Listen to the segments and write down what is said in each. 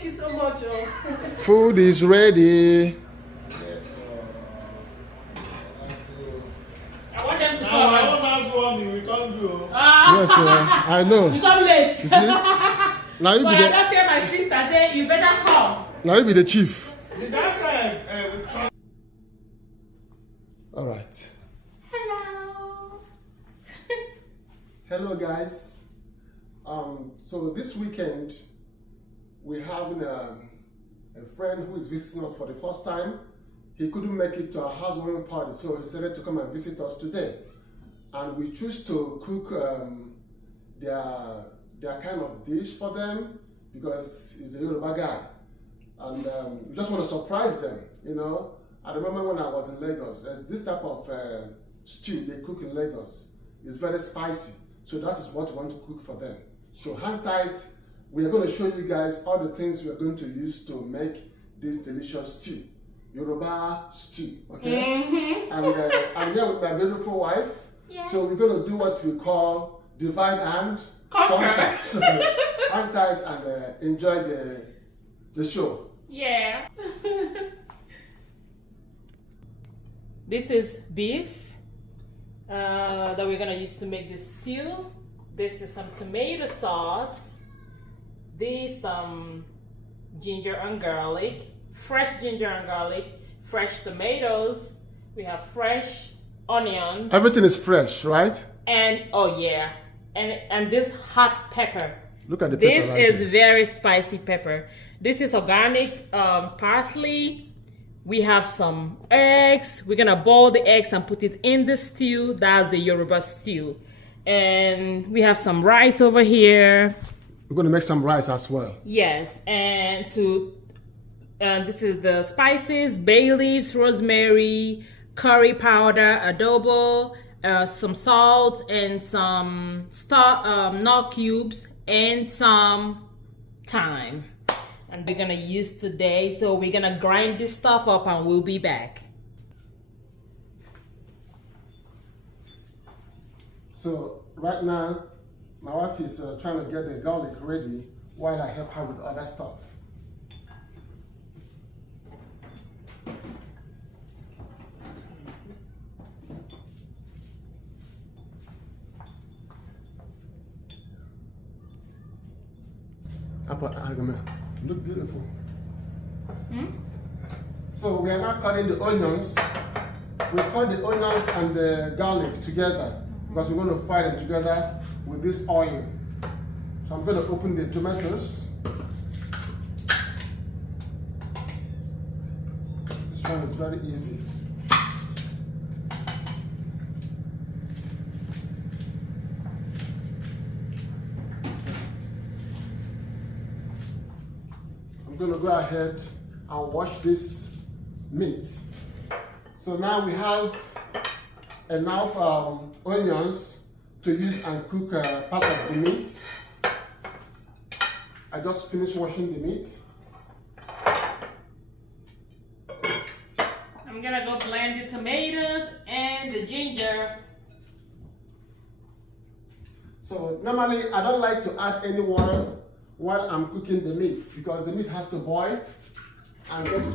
Thank you so much. Food is ready. I want them to come. I don't ask for me, we can't do. Yes, I know. You come late. You see? Now you But be I the don't tell my sister, say, you better come. now you be the chief. That time, we try. All right. Hello. Hello, guys. So this weekend we have a friend who is visiting us for the first time. He couldn't make it to our housewarming party, so he decided to come and visit us today. And we choose to cook their kind of dish for them because he's a yoruba guy, and we just want to surprise them. You know, I remember when I was in Lagos, there's this type of stew they cook in Lagos. It's very spicy, so that is what we want to cook for them. So hang tight. We are going to show you guys all the things we are going to use to make this delicious stew, Yoruba stew. Okay, and I'm here with my beautiful wife. Yes. So we're going to do what we call divide and conquer. So hang tight and enjoy the show. Yeah. This is beef that we're gonna use to make this stew. This is some tomato sauce. This some ginger and garlic, fresh ginger and garlic, fresh tomatoes. We have fresh onions. Everything is fresh, right? And oh yeah, and this hot pepper. Look at the pepper. This right is there. very spicy pepper. This is organic parsley. We have some eggs. We're gonna boil the eggs and put it in the stew. That's the Yoruba stew. And we have some rice over here. We're going to make some rice as well. Yes, and this is the spices: bay leaves, rosemary, curry powder, adobo, some salt, and some nut cubes, and some thyme. And we're gonna use today. So we're gonna grind this stuff up, and we'll be back. So right now, my wife is trying to get the garlic ready while I help her with other stuff. Look beautiful. So we are now cutting the onions. We cut the onions and the garlic together because we're going to fry them together with this oil. So I'm going to open the tomatoes. This one is very easy. I'm going to go ahead and wash this meat. So now we have enough onions to use and cook part of the meat. I just finished washing the meat. I'm gonna go blend the tomatoes and the ginger. So normally I don't like to add any water while I'm cooking the meat because the meat has to boil and get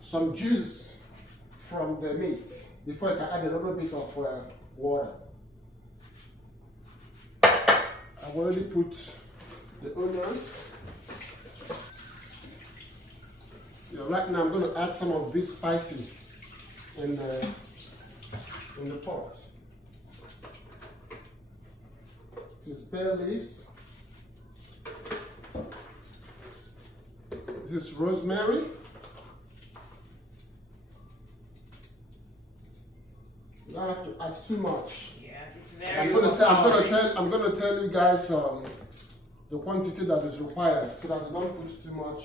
some juice from the meat before I can add a little bit of water. I've already put the onions. Yeah, right now I'm going to add some of this spicy in the pot. This is bay leaves. This is rosemary. You don't have to add too much. Yeah, it's very. I'm gonna tell you guys the quantity that is required so that you don't put too much.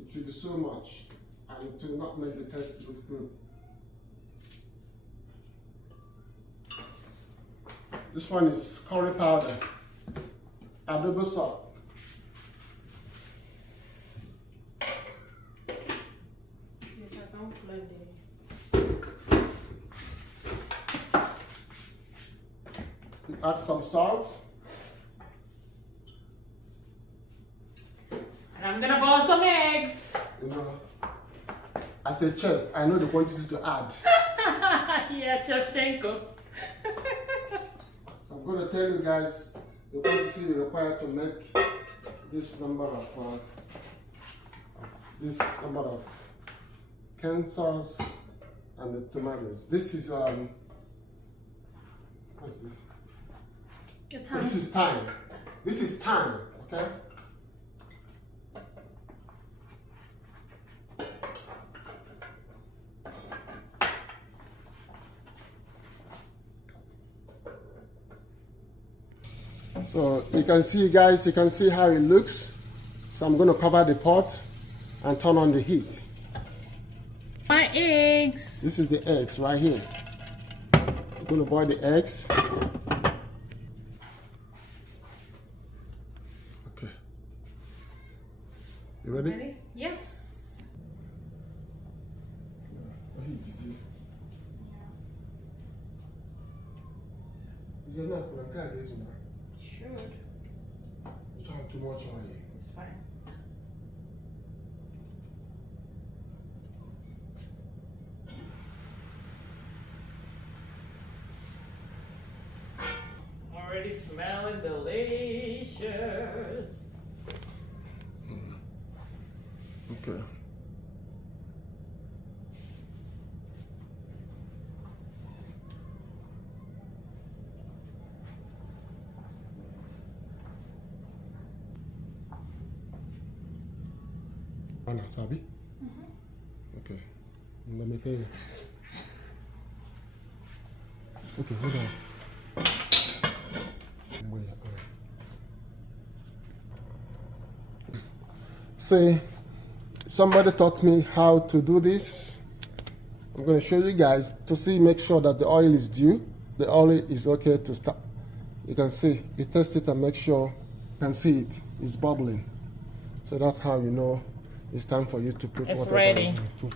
It will be so much, and it will not make the taste look good. This one is curry powder, adobo salt. You add some salt. know, as a chef, I know the quantities to add. Yeah, Chef Shenko. So I'm going to tell you guys the quantity you require to make this number of canned sauce and the tomatoes. This is what's this? So this is thyme. This is thyme, okay? So you can see, guys, you can see how it looks. So I'm going to cover the pot and turn on the heat. My eggs. This is the eggs right here. I'm going to boil the eggs. Okay. You ready? Ready? Yes. Is it enough? Should. You don't have too much oil. It's fine. Already smelling delicious. Okay. Anna, Sabi? Okay. Let me pay you. Okay, hold on. See, somebody taught me how to do this. I'm going to show you guys to see, make sure that the oil is due. The oil is okay to start. You can see, you test it and make sure you can see it. It's bubbling. So that's how you know it's time for you to put It's whatever ready. you put.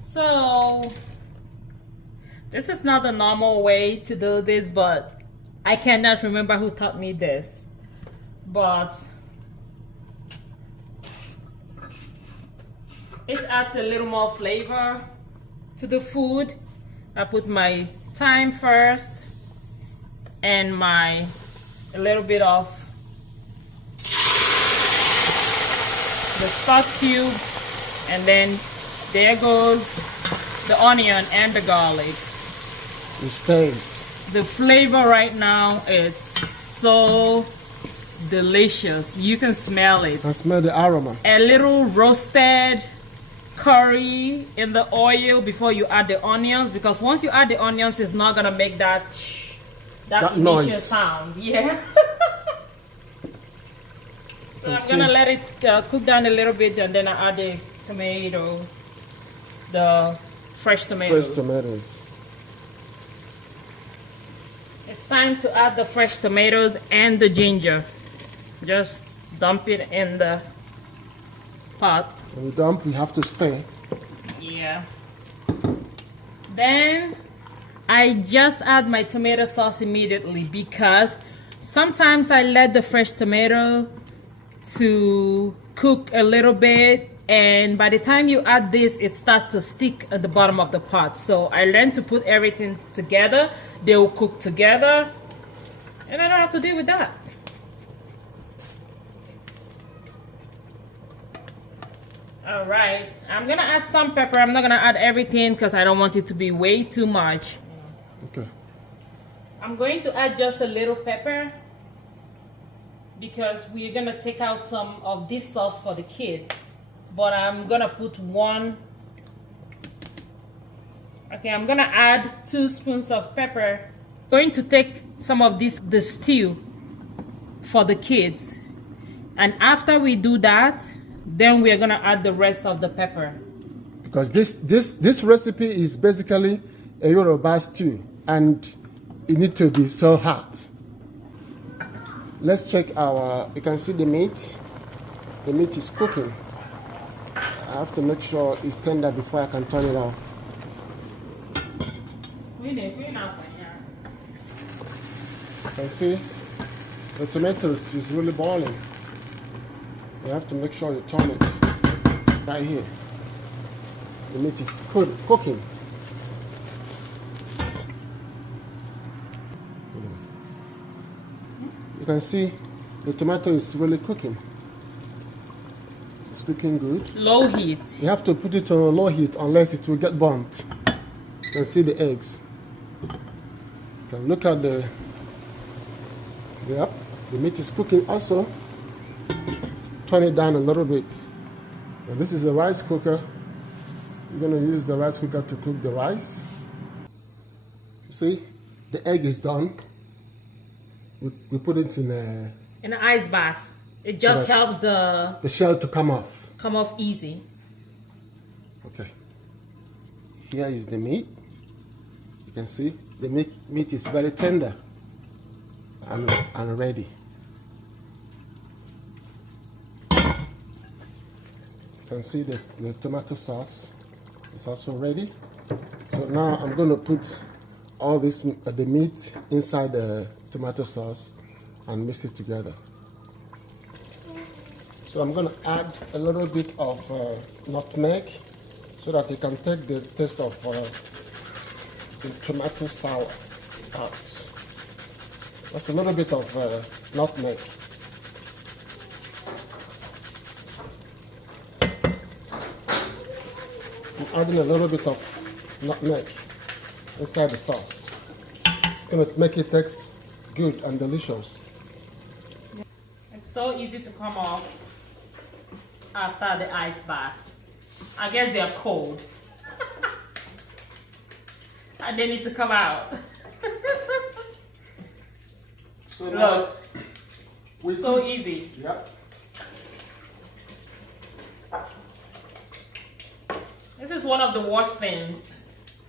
So, this is not the normal way to do this, but I cannot remember who taught me this. But it adds a little more flavor to the food. I put my thyme first and a little bit of the stock cube, and then there goes the onion and the garlic. It stays. The flavor right now, it's so delicious. You can smell it. I smell the aroma. A little roasted curry in the oil before you add the onions, because once you add the onions, it's not gonna make that initial noise. sound. Yeah. So I'm see. gonna let it cook down a little bit, and then I add the tomato, the fresh tomatoes. Fresh tomatoes. It's time to add the fresh tomatoes and the ginger. Just dump it in the pot. When you dump, you have to stir. Yeah. Then I just add my tomato sauce immediately, because sometimes I let the fresh tomato to cook a little bit, and by the time you add this, it starts to stick at the bottom of the pot. So I learned to put everything together. They will cook together, and I don't have to deal with that. All right, I'm gonna add some pepper. I'm not gonna add everything because I don't want it to be way too much. Okay. I'm going to add just a little pepper because we're gonna take out some of this sauce for the kids, but I'm gonna put one. Okay, I'm gonna add 2 spoons of pepper. Going to take some of the stew for the kids, and after we do that, then we're gonna add the rest of the pepper. Because this recipe is basically a Yoruba stew, and it needs to be so hot. Let's check you can see the meat. The meat is cooking. I have to make sure it's tender before I can turn it off. You can see the tomatoes is really boiling. You have to make sure you turn it. Right here. The meat is cooking. You can see the tomato is really cooking. It's cooking good. Low heat. You have to put it on low heat unless it will get burnt. You can see the eggs. You can look at the meat is cooking also. Turn it down a little bit. And this is a rice cooker. We're going to use the rice cooker to cook the rice. See, the egg is done. We put it in an ice bath. It just helps the shell to come off. Come off easy. Okay. Here is the meat. You can see the meat is very tender and ready. You can see the tomato sauce is also ready. So now I'm going to put all this the meat inside the tomato sauce and mix it together. So I'm going to add a little bit of nutmeg so that it can take the taste of the tomato sour out. That's a little bit of nutmeg. I'm adding a little bit of nutmeg inside the sauce. It's going to make it taste good and delicious. It's so easy to come off after the ice bath. I guess they are cold. And they need to come out. So look, so easy. Yep. This is one of the worst things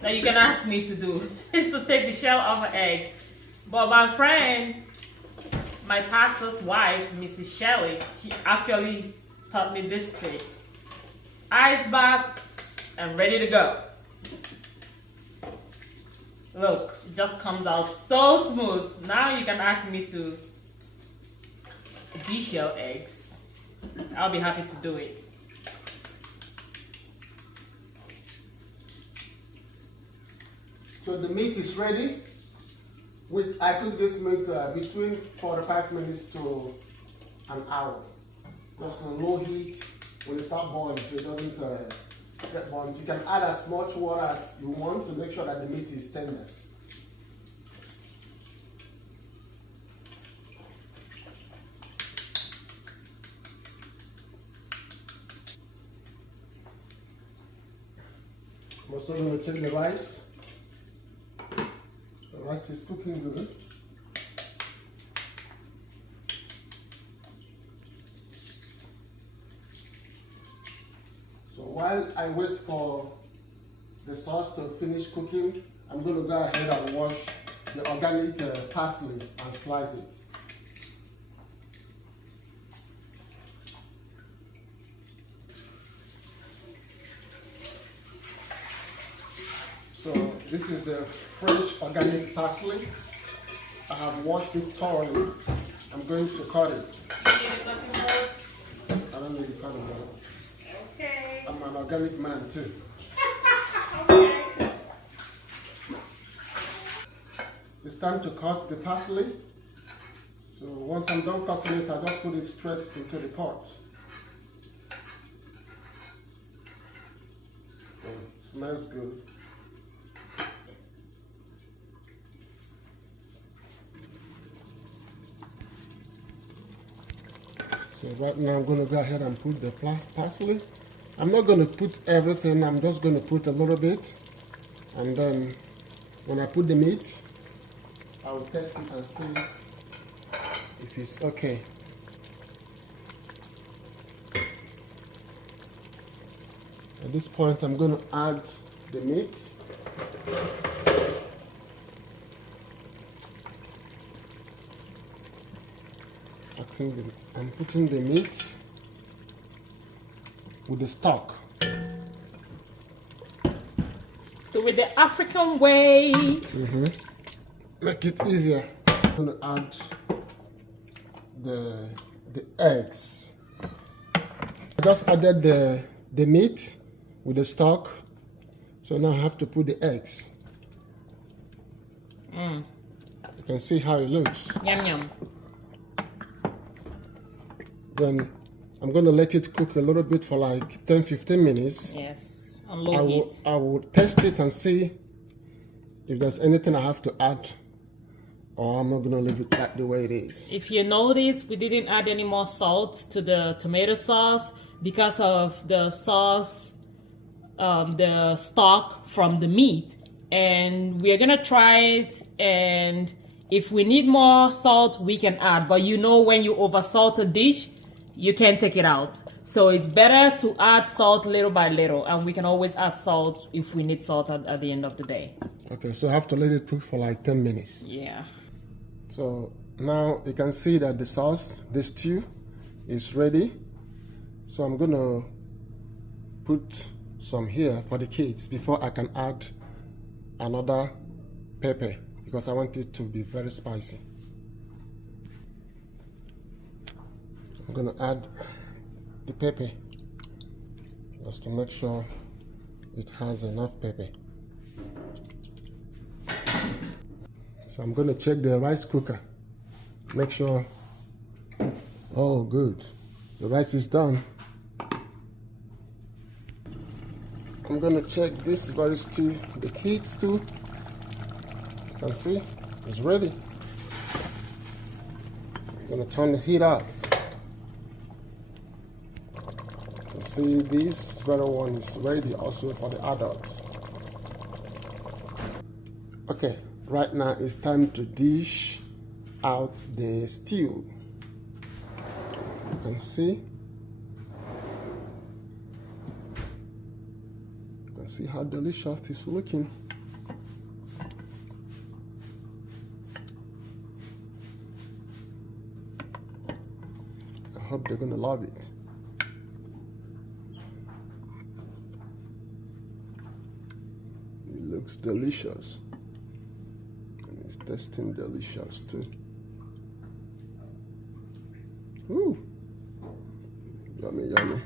that you can ask me to do, is to take the shell off an egg. But my friend, my pastor's wife, Mrs. Shelley, she actually taught me this trick. Ice bath and ready to go. Look, it just comes out so smooth. Now you can ask me to de-shell eggs. I'll be happy to do it. So the meat is ready. I cook this meat between 45 minutes to an hour. Just on low heat. When it starts boiling, so it doesn't get burnt. You can add as much water as you want to make sure that the meat is tender. I'm also going to check the rice. The rice is cooking good. So while I wait for the sauce to finish cooking, I'm going to go ahead and wash the organic parsley and slice it. So this is the fresh organic parsley. I have washed it thoroughly. I'm going to cut it. I don't need to cut it more. Okay. I'm an organic man too. Okay. It's time to cut the parsley. So once I'm done cutting it, I just put it straight into the pot. So it smells good. So right now I'm going to go ahead and put the parsley. I'm not going to put everything, I'm just going to put a little bit. And then when I put the meat, I will test it and see if it's okay. At this point I'm going to add the meat. I'm putting the meat with the stock. Do it the African way. Make it easier. I'm going to add the eggs. I just added the the meat with the stock. So now I have to put the eggs. You can see how it looks. Yum yum. Then I'm going to let it cook a little bit for like 10-15 minutes. Yes, on low heat. I will test it and see if there's anything I have to add, or I'm not going to leave it back the way it is. If you notice, we didn't add any more salt to the tomato sauce because of the sauce, the stock from the meat. And we're going to try it, and if we need more salt, we can add. But you know, when you over salt a dish, you can't take it out. So it's better to add salt little by little, and we can always add salt if we need salt at the end of the day. Okay, so I have to let it cook for like 10 minutes. Yeah. So now you can see that the sauce, the stew, is ready. So I'm gonna put some here for the kids before I can add another pepper, because I want it to be very spicy. I'm gonna add the pepper just to make sure it has enough pepper. So I'm gonna check the rice cooker, make sure. Oh, good, the rice is done. I'm gonna check this very stew, the kids stew. You can see it's ready. I'm gonna turn the heat up. You can see this very one is ready also for the adults. Okay, right now it's time to dish out the stew. You can see. See how delicious it's looking. I hope they're gonna love it. It looks delicious, and it's tasting delicious too. Ooh, yummy, yummy.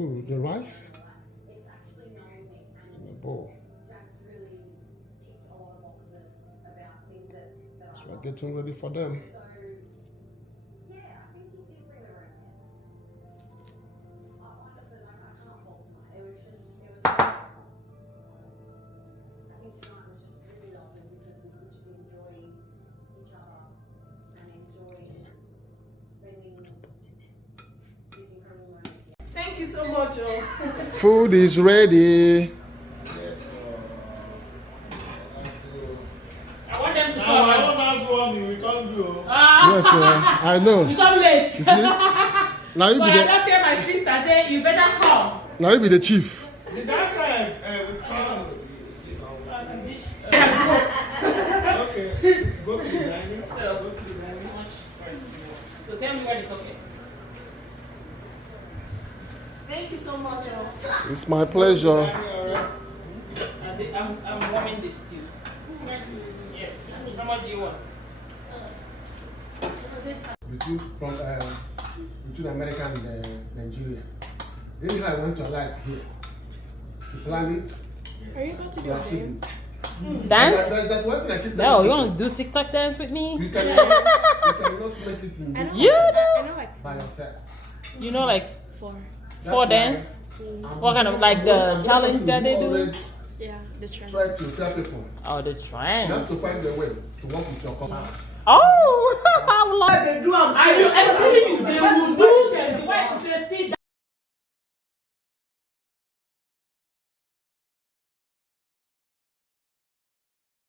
Ooh, the rice in the bowl. So we're getting ready for them. Thank you so much, Joe. Food is ready. I want them to Now, come. I don't ask what we can't do. Yes, I know. You come late. You see? Now you But be I the don't tell my sister, say, you better come. now you be the chief. The that time, we travel. Okay, go to the dining. Go to the dining. So tell me when it's okay. Thank you so much, Joe. It's my pleasure. I'm warming this stew. Yes. How much do you want? Between America and Nigeria. This is how I want to life here. To plan it. Are you about to do a dance? Dance? That's one thing I keep telling No, you people. want to do TikTok dance with me? You cannot make it in I this know, You I know like by yourself. You know, like four. That's four why dance? I'm What kind of, the- like I'm the the challenge person that who they do? always Yeah, the trend. try to tell people. Oh, the You have trance. to find a way to work with your company. Oh, I would love They do am Are you